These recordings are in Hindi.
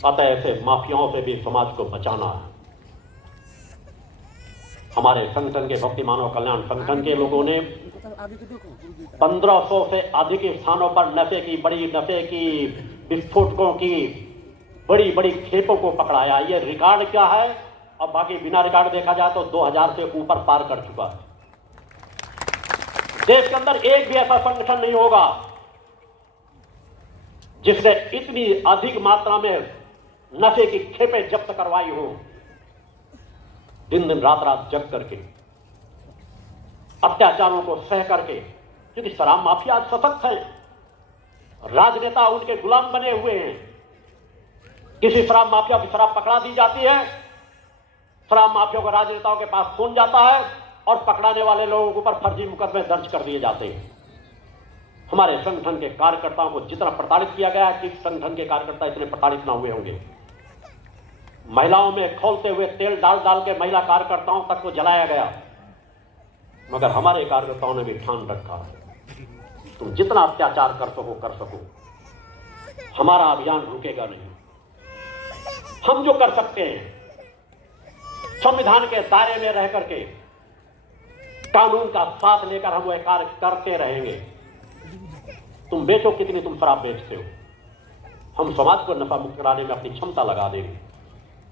अतः ऐसे माफियाओं से भी समाज को बचाना है। हमारे संगठन के भक्ति मानव कल्याण संगठन के लोगों ने 1500 से अधिक स्थानों पर नशे की विस्फोटकों की बड़ी बड़ी खेपों को पकड़ाया। ये रिकॉर्ड क्या है, और बाकी बिना रिकॉर्ड देखा जाए तो 2000 से ऊपर पार कर चुका है। देश के अंदर एक भी ऐसा संगठन नहीं होगा जिसने इतनी अधिक मात्रा में नशे की खेपें जब्त करवाई हो, दिन दिन रात रात जग करके, अत्याचारों को सह करके। क्योंकि शराब माफिया आज सशक्त है, राजनेता उनके गुलाम बने हुए हैं। किसी शराब माफिया की शराब पकड़ा दी जाती है, शराब माफिया को राजनेताओं के पास फोन जाता है और पकड़ाने वाले लोगों के ऊपर फर्जी मुकदमे दर्ज कर दिए जाते हैं। हमारे संगठन के कार्यकर्ताओं को जितना प्रताड़ित किया गया है, किस संगठन के कार्यकर्ता इतने प्रताड़ित ना हुए होंगे। महिलाओं में खौलते हुए तेल डाल डाल के महिला कार्यकर्ताओं तक को जलाया गया, मगर हमारे कार्यकर्ताओं ने भी ठान रखा है तुम जितना अत्याचार कर सको, हमारा अभियान रुकेगा नहीं। हम जो कर सकते हैं, संविधान के दायरे में रह करके कानून का साथ लेकर हम वह कार्य करते रहेंगे। तुम बेचो कितनी तुम शराब बेचते हो, हम समाज को नशा मुक्त कराने में अपनी क्षमता लगा देंगे।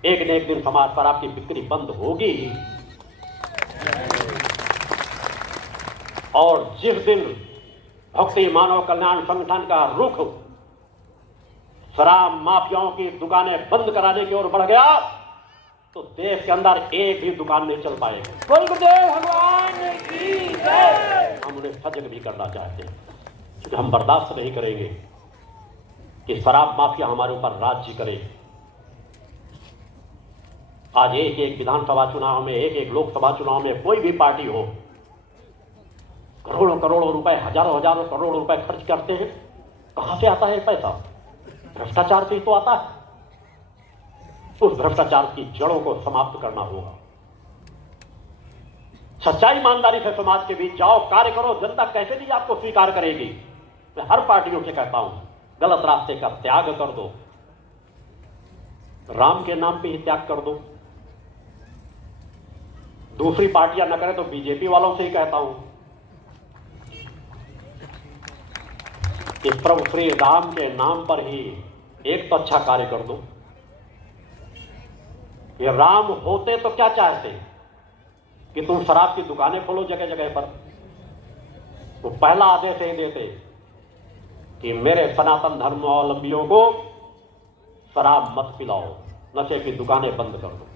एक न एक दिन समाज पर आपकी बिक्री बंद होगी, और जिस दिन भक्ति मानव कल्याण संगठन का रुख शराब माफियाओं की दुकानें बंद कराने की ओर बढ़ गया तो देश के अंदर एक भी दुकान नहीं चल पाएगी। गुरुदेव भगवान की जय। हम उन्हें सजग भी करना चाहते हैं, क्योंकि हम बर्दाश्त नहीं करेंगे कि शराब माफिया हमारे ऊपर राज्य करे। आज एक एक विधानसभा चुनाव में, एक एक लोकसभा चुनाव में कोई भी पार्टी हो, करोड़ों करोड़ों रुपए, हजारों हजारों करोड़ रुपए खर्च करते हैं। कहां से आता है पैसा? भ्रष्टाचार से ही तो आता है। उस भ्रष्टाचार की जड़ों को समाप्त करना होगा। सच्चाई ईमानदारी से समाज के बीच जाओ, कार्य करो। जनता कैसे नहीं आपको स्वीकार करेगी? मैं हर पार्टियों से कहता हूं, गलत रास्ते का त्याग कर दो, राम के नाम पे ही त्याग कर दो। दूसरी पार्टियां न करें तो बीजेपी वालों से ही कहता हूं कि प्रभु श्री राम के नाम पर ही एक तो अच्छा कार्य कर दो। ये राम होते तो क्या चाहते कि तुम शराब की दुकानें खोलो जगह जगह पर? वो पहला आदेश ही देते कि मेरे सनातन धर्मावलंबियों को शराब मत पिलाओ, नशे की दुकानें बंद कर दो।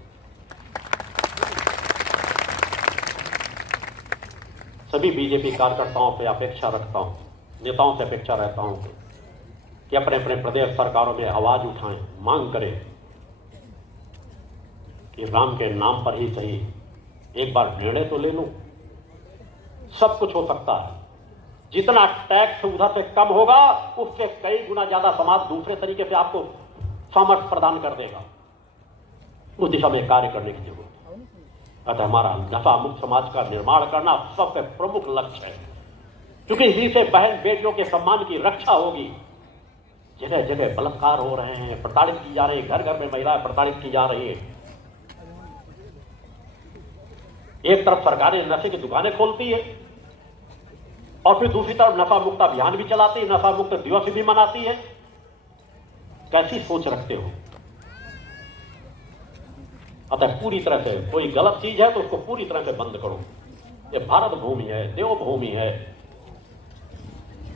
सभी बीजेपी कार्यकर्ताओं से अपेक्षा रखता हूं, नेताओं से अपेक्षा रहता हूं कि अपने अपने प्रदेश सरकारों में आवाज उठाएं, मांग करें कि राम के नाम पर ही सही एक बार निर्णय तो ले लो। सब कुछ हो सकता है। जितना टैक्स उधर से कम होगा, उससे कई गुना ज्यादा समाज दूसरे तरीके से आपको सामर्थ्य प्रदान कर देगा। उस दिशा में कार्य करने की जरूरत है। अतः हमारा नशा मुक्त समाज का निर्माण करना सबसे प्रमुख लक्ष्य है, क्योंकि इसी से बहन बेटियों के सम्मान की रक्षा होगी। जगह जगह बलात्कार हो रहे हैं, प्रताड़ित की जा रही है, घर घर में महिलाएं प्रताड़ित की जा रही है। एक तरफ सरकारें नशे की दुकानें खोलती है और फिर दूसरी तरफ नशा मुक्त अभियान भी चलाती है, नशा मुक्त दिवस भी मनाती है। कैसी सोच रखते हो? अतः पूरी तरह से कोई गलत चीज है तो उसको पूरी तरह से बंद करो। ये भारत भूमि है, देवभूमि है,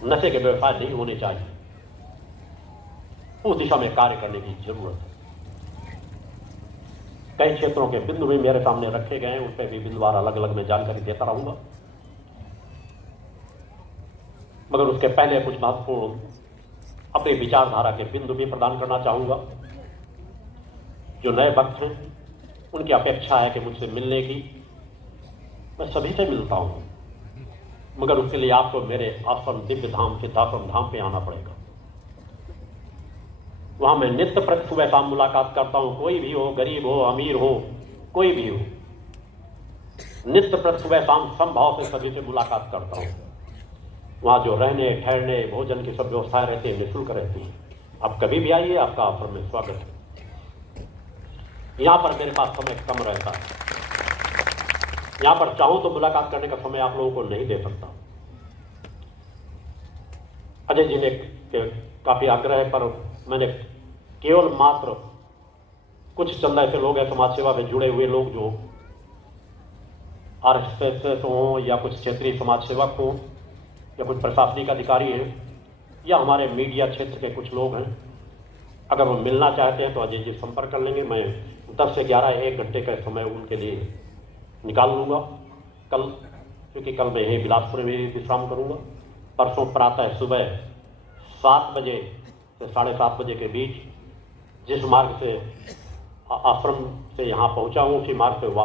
नशे के व्यवसाय नहीं होने चाहिए। उस दिशा में कार्य करने की जरूरत है। कई क्षेत्रों के बिंदु भी मेरे सामने रखे गए हैं, उस पर भी बिंदुवार अलग अलग मैं जानकारी देता रहूंगा। मगर उसके पहले कुछ महत्वपूर्ण अपनी विचारधारा के बिंदु भी प्रदान करना चाहूंगा। जो नए भक्त हैं उनकी अपेक्षा है कि मुझसे मिलने की। मैं सभी से मिलता हूं, मगर उसके लिए आपको मेरे आश्रम दिव्य धाम सिद्धाश्रम धाम पे आना पड़ेगा। वहां मैं नित्य प्रति सुबह शाम मुलाकात करता हूं। कोई भी हो, गरीब हो, अमीर हो, कोई भी हो, नित्य प्रति सुबह शाम संभाव से सभी से मुलाकात करता हूं। वहां जो रहने ठहरने भोजन की सब व्यवस्थाएं रहती है, निःशुल्क रहती है। आप कभी भी आइए, आपका आश्रम में स्वागत है। यहाँ पर मेरे पास समय कम रहता है, यहाँ पर चाहूं तो मुलाकात करने का समय आप लोगों को नहीं दे सकता। अजय जी ने काफी आग्रह है, पर मैंने केवल मात्र कुछ चंद ऐसे लोग हैं समाज सेवा में जुड़े हुए लोग जो आरएसएस हों या कुछ क्षेत्रीय समाज सेवक हों या कुछ प्रशासनिक अधिकारी हैं या हमारे मीडिया क्षेत्र के कुछ लोग हैं, अगर वो मिलना चाहते हैं तो अजय जी संपर्क कर लेंगे। मैं 10 से 11 1 घंटे का समय उनके लिए निकाल लूँगा कल, क्योंकि कल मैं यहीं बिलासपुर में विश्राम करूँगा। परसों प्रातः सुबह 7 बजे से 7:30 बजे के बीच जिस मार्ग से आश्रम से यहाँ पहुँचा हूँ उसी मार्ग से वापस